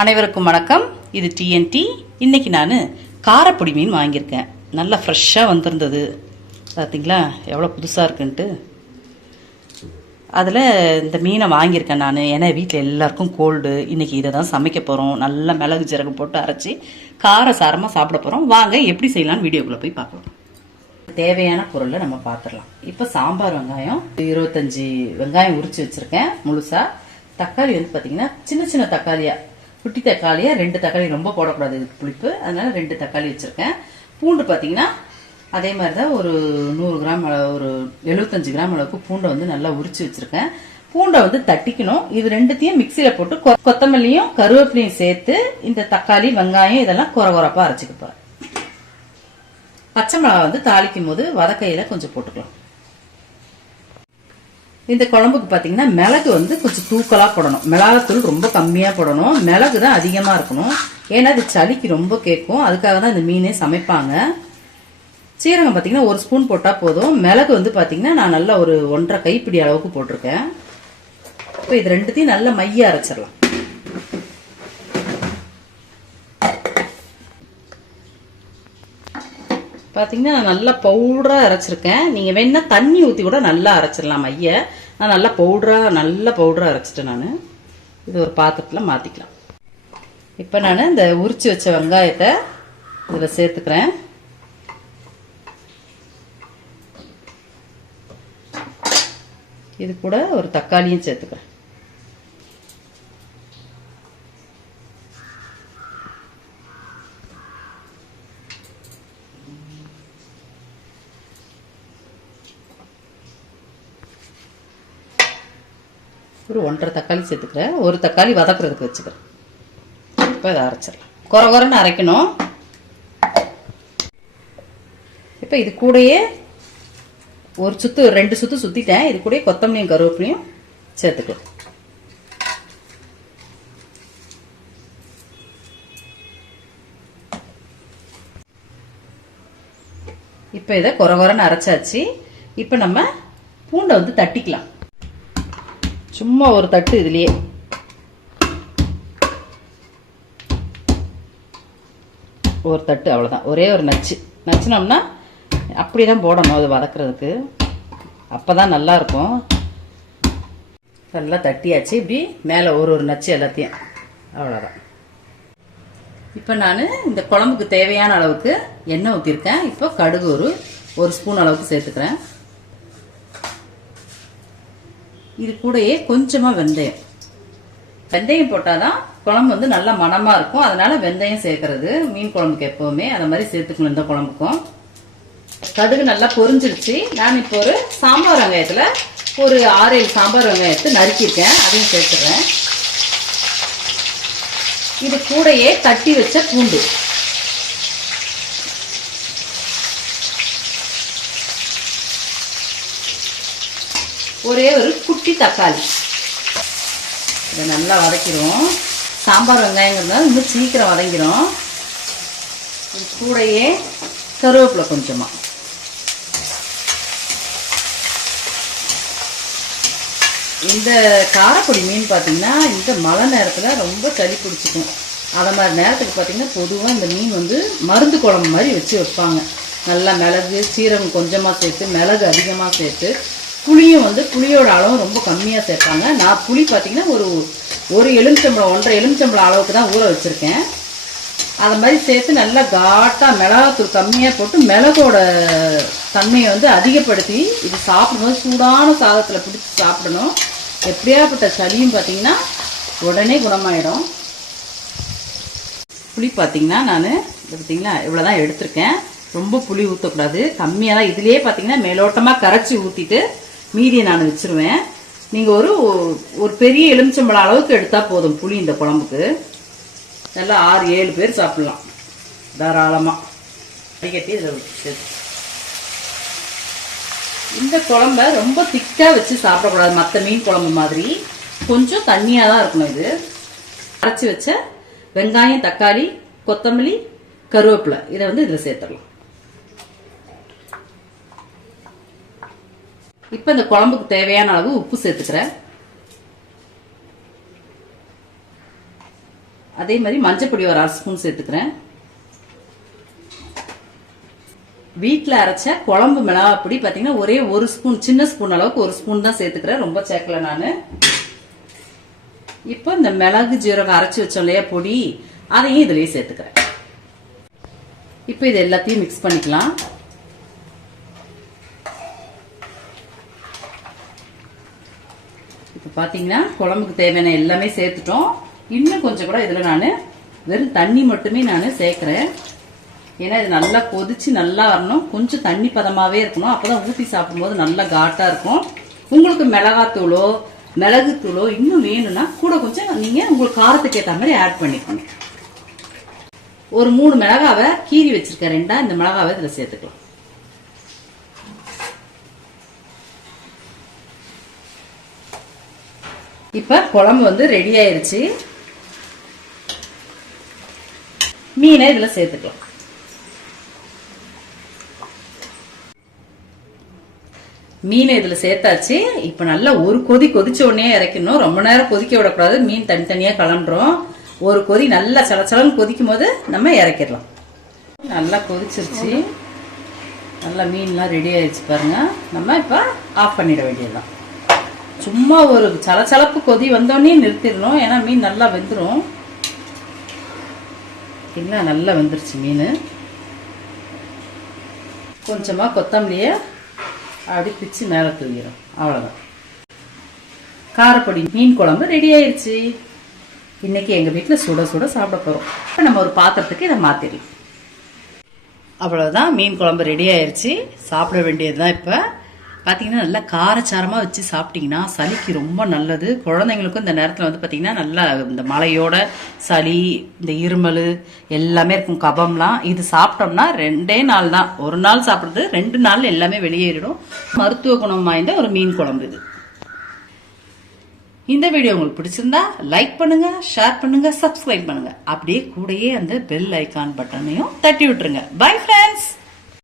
அனைவருக்கும் வணக்கம். இது டிஎன்டி இன்னைக்கு நான் காரப்பொடி மீன் வாங்கியிருக்கேன். நல்லா ஃப்ரெஷ்ஷாக வந்திருந்தது. பார்த்தீங்களா எவ்வளோ புதுசாக இருக்குன்ட்டு. அதில் இந்த மீனை வாங்கியிருக்கேன் நான். ஏன்னா வீட்டில் எல்லாருக்கும் கோல்டு இன்றைக்கி இதை தான் சமைக்க போகிறோம் நல்லா மிளகு ஜீரகம் போட்டு அரைச்சி கார சாரமாக சாப்பிட போகிறோம் வாங்க எப்படி செய்யலாம்னு வீடியோக்குள்ளே போய் பார்க்கலாம். தேவையான பொருளை நம்ம பார்த்துடலாம் இப்போ சாம்பார் வெங்காயம் இருபத்தஞ்சி வெங்காயம் உரிச்சு வச்சுருக்கேன் முழுசாக தக்காளி வந்து பார்த்தீங்கன்னா சின்ன சின்ன தக்காளியாக குட்டி தக்காளியை ரெண்டு தக்காளி ரொம்ப போடக்கூடாது. புளிப்பு. அதனால ரெண்டு தக்காளி வச்சுருக்கேன். பூண்டு பார்த்தீங்கன்னா அதே மாதிரி தான் ஒரு நூறு கிராம் ஒரு எழுபத்தஞ்சு கிராம் அளவுக்கு பூண்டை வந்து நல்லா உரிச்சு வச்சுருக்கேன். பூண்டை வந்து தட்டிக்கணும். இது ரெண்டுத்தையும் மிக்சியில் போட்டு கொத்தமல்லியும் கருவேப்பிலையும் சேர்த்து இந்த தக்காளி வெங்காயம் இதெல்லாம் குற குறப்பாக அரைச்சிக்கப்பா பச்சை மிளகா வந்து தாளிக்கும் போது வதக்கையில் கொஞ்சம் போட்டுக்கலாம். இந்த குழம்புக்கு பார்த்தீங்கன்னா மிளகு வந்து கொஞ்சம் தூக்கலாக போடணும். மிளகாத்தூள் ரொம்ப கம்மியாக போடணும். மிளகு தான் அதிகமாக இருக்கணும். ஏன்னா அது சளிக்கு ரொம்ப கேட்கும். அதுக்காக தான் இந்த மீனே சமைப்பாங்க. சீரகம் பார்த்தீங்கன்னா ஒரு ஸ்பூன் போட்டால் போதும். மிளகு வந்து பார்த்தீங்கன்னா நான் நல்லா ஒரு ஒன்றரை கைப்பிடி அளவுக்கு போட்டிருக்கேன். இப்போ இது ரெண்டுத்தையும் நல்லா மைய அரைச்சிடலாம். பார்த்தீங்கன்னா நான் நல்லா பவுடராக அரைச்சிருக்கேன். நீங்கள் வேணால் தண்ணி ஊற்றி கூட நல்லா அரைச்சிடலாம் மைய. நான் நல்லா பவுடராக நல்ல பவுடராக அரைச்சிட்டேன் நான். இது ஒரு பாத்திரத்தில் மாற்றிக்கலாம் இப்போ நான் இந்த உரிச்சு வச்ச வெங்காயத்தை இதில் சேர்த்துக்கிறேன். இது கூட ஒரு தக்காளியும் சேர்த்துக்கிறேன். ஒரு ஒன்றரை தக்காளி சேர்த்துக்கிறேன். ஒரு தக்காளி வதக்குறதுக்கு வச்சுக்கிறேன். இப்போ இதை அரைச்சிடலாம். குறை குறைன்னு அரைக்கணும். இப்போ இது கூடயே ஒரு சுத்து ரெண்டு சுத்து சுத்திட்டேன். இது கூட கொத்தமல்லியும் கருவேப்பிலையும் சேர்த்துக்கலாம். இப்போ இதை குறை குறைன்னு அரைச்சாச்சு. இப்போ நம்ம பூண்டை வந்து தட்டிக்கலாம். சும்மா ஒரு தட்டு இதுலயே. ஒரு தட்டு அவ்வளோதான் ஒரே ஒரு நச்சு. நச்சுனோம்னா அப்படி தான் போடணும் அது வதக்குறதுக்கு. அப்போ தான் நல்லா இருக்கும். நல்லா தட்டியாச்சு. இப்படி மேலே ஒரு ஒரு நச்சு எல்லாத்தையும். அவ்வளோதான் இப்போ நான் இந்த குழம்புக்கு தேவையான அளவுக்கு எண்ணெய் ஊற்றிருக்கேன் இப்போ கடுகு ஒரு ஒரு ஸ்பூன் அளவுக்கு சேர்த்துக்கிறேன். இது கூடயே கொஞ்சமாக வெந்தயம். வெந்தயம் போட்டாதான் குழம்பு வந்து நல்லா மனமாக இருக்கும். அதனால வெந்தயம் சேர்க்கறது மீன் குழம்புக்கு எப்பவுமே. அந்த மாதிரி சேர்த்துக்கணும் இந்த குழம்புக்கும். கடுகு நல்லா பொரிஞ்சிருச்சு. நான் இப்போ ஒரு சாம்பார் வெங்காயத்தில் ஒரு ஆறு ஏழு சாம்பார் வெங்காயத்தை நறுக்கியிருக்கேன். அதையும் சேர்த்துறேன். இது கூடையே தட்டி வச்ச பூண்டு. ஒரே ஒரு குட்டி தக்காளி. இதை நல்லா வதக்கிடுவோம் சாம்பார் வெங்காயங்கிறதுனால இன்னும் சீக்கிரம் வதங்கிடும் கூடையே கருவேப்பிலை கொஞ்சமாக இந்த காரப்பொடி மீன் பார்த்தீங்கன்னா இந்த மழை நேரத்தில் ரொம்ப சளி பிடிச்சிக்கும். அதை மாதிரி நேரத்துக்கு பார்த்தீங்கன்னா பொதுவாக இந்த மீன் வந்து மருந்து குழம்பு மாதிரி வச்சு வைப்பாங்க. நல்லா மிளகு சீரகம் கொஞ்சமாக சேர்த்து மிளகு அதிகமாக சேர்த்து புளியும் வந்து புளியோட அளவும் ரொம்ப கம்மியாக சேர்ப்பாங்க. நான் புளி பார்த்திங்கன்னா ஒரு ஒரு எலுமிச்சம்பழம் ஒன்றரை எலுமிச்சம்பழம் அளவுக்கு தான் ஊற வச்சுருக்கேன். அதை மாதிரி சேர்த்து நல்லா காட்டாக மிளகாத்தூள் கம்மியாக போட்டு மிளகோட தன்மையை வந்து அதிகப்படுத்தி இது சாப்பிடும்போது சூடான சாதத்தில் பிடிச்சி சாப்பிடணும். எப்படியாப்பட்ட சளியும் பார்த்தீங்கன்னா உடனே குணமாயிடும். புளி பார்த்திங்கன்னா நான் இது இவ்வளோ தான் எடுத்திருக்கேன். ரொம்ப புளி ஊற்றக்கூடாது கம்மியாக தான் இதுலேயே பார்த்தீங்கன்னா மேலோட்டமாக கரைச்சி ஊற்றிட்டு மீதியை நான் வச்சுருவேன். நீங்கள் ஒரு ஒரு பெரிய எலுமிச்சம்பழம் அளவுக்கு எடுத்தால் போதும் புளி இந்த குழம்புக்கு. நல்லா ஆறு ஏழு பேர் சாப்பிட்லாம். தாராளமாக வடிகட்டி இதில் சேர்த்து இந்த குழம்ப ரொம்ப திக்காக வச்சு சாப்பிடக்கூடாது. மற்ற மீன் குழம்பு மாதிரி. கொஞ்சம் தண்ணியாக தான் இருக்கணும் இது. அரைச்சி வச்ச வெங்காயம் தக்காளி கொத்தமல்லி கருவேப்பிலை. இதை வந்து இதில் சேர்த்துடலாம். இப்போ இந்த குழம்புக்கு தேவையான அளவு உப்பு சேர்த்துக்கிறேன். அதே மாதிரி மஞ்சள் பொடி ஒரு அரை ஸ்பூன் சேர்த்துக்கிறேன். வீட்டில் அரைச்ச குழம்பு மிளகாய் பொடி பார்த்தீங்கன்னா ஒரே ஒரு ஸ்பூன் சின்ன ஸ்பூன் அளவுக்கு ஒரு ஸ்பூன் தான் சேர்த்துக்கிறேன். ரொம்ப சேர்க்கல நான். இப்போ இந்த மிளகு ஜீரகம் அரைச்சி வச்சோம் இல்லையா பொடி அதையும் இதுலயே சேர்த்துக்கிறேன். இப்போ இது எல்லாத்தையும் மிக்ஸ் பண்ணிக்கலாம். பார்த்தீங்கன்னா குழம்புக்கு தேவையான எல்லாமே சேர்த்துட்டோம். இன்னும் கொஞ்சம் கூட இதில் நான் வெறும் தண்ணி மட்டுமே நான் சேர்க்குறேன். ஏன்னா இது நல்லா கொதிச்சு நல்லா வரணும். கொஞ்சம் தண்ணி பதமாகவே இருக்கணும். அப்பதான் ஊற்றி சாப்பிடும்போது நல்லா காட்டாக இருக்கும். உங்களுக்கு மிளகாத்தூளோ மிளகுத்தூளோ இன்னும் வேணும்னா கூட கொஞ்சம் நீங்கள் உங்களுக்கு காரத்துக்கு ஏற்ற மாதிரி ஆட் பண்ணிக்கணும் ஒரு மூணு மிளகாவை கீறி வச்சுருக்கேன். ரெண்டா இந்த மிளகாவை இதில் சேர்த்துக்கலாம். இப்போ குழம்பு வந்து ரெடி ஆயிருச்சு. மீனை இதில் சேர்த்துக்கலாம். மீனை இதில் சேர்த்தாச்சு. இப்போ நல்லா ஒரு கொதி கொதிச்ச உடனே இறக்கணும் ரொம்ப நேரம் கொதிக்க விடக்கூடாது. மீன் தனித்தனியாக கலண்டுறோம் ஒரு கொதி நல்லா சலச்சலன்னு கொதிக்கும் போது நம்ம இறக்கிடலாம். நல்லா கொதிச்சிருச்சு. நல்லா மீன்லாம் ரெடி ஆயிடுச்சு பாருங்க. நம்ம இப்போ ஆஃப் பண்ணிட வேண்டியதுதான். சும்மா ஒரு சலச்சலப்பு கொதி வந்தோடனே நிறுத்திடணும். ஏன்னா மீன் நல்லா வெந்துடும் இல்லை நல்லா வெந்துருச்சு மீன்? கொஞ்சமாக கொத்தமல்லியை அப்படி பிச்சு மேலே தூங்கிடும் அவ்வளோதான் காரப்பொடி மீன் குழம்பு ரெடி ஆயிடுச்சு இன்றைக்கி எங்கள் வீட்டில் சுட சுட சாப்பிட போகிறோம் இப்போ நம்ம ஒரு பாத்திரத்துக்கு இதை மாற்றிடலாம் அவ்வளோதான் மீன் குழம்பு ரெடி ஆயிடுச்சு சாப்பிட வேண்டியது தான் இப்போ. பார்த்தீங்கன்னா நல்லா காரச்சாரமாக வச்சு சாப்பிட்டீங்கன்னா சளிக்கு ரொம்ப நல்லது. குழந்தைங்களுக்கும் இந்த நேரத்தில் வந்து பார்த்தீங்கன்னா நல்லா இந்த மலையோட சளி இந்த இருமல் எல்லாமே இருக்கும். கபம்லாம் இது சாப்பிட்டோம்னா ரெண்டே நாள் தான். ஒரு நாள் சாப்பிட்றது ரெண்டு நாள் எல்லாமே வெளியேறிடும். மருத்துவ குணம் வாய்ந்த ஒரு மீன் குழம்பு இது. இந்த வீடியோ உங்களுக்கு பிடிச்சிருந்தா லைக் பண்ணுங்க ஷேர் பண்ணுங்க சப்ஸ்கிரைப் பண்ணுங்க. அப்படியே கூடயே அந்த பெல் ஐக்கான் பட்டனையும் தட்டி விட்டுருங்க. Bye friends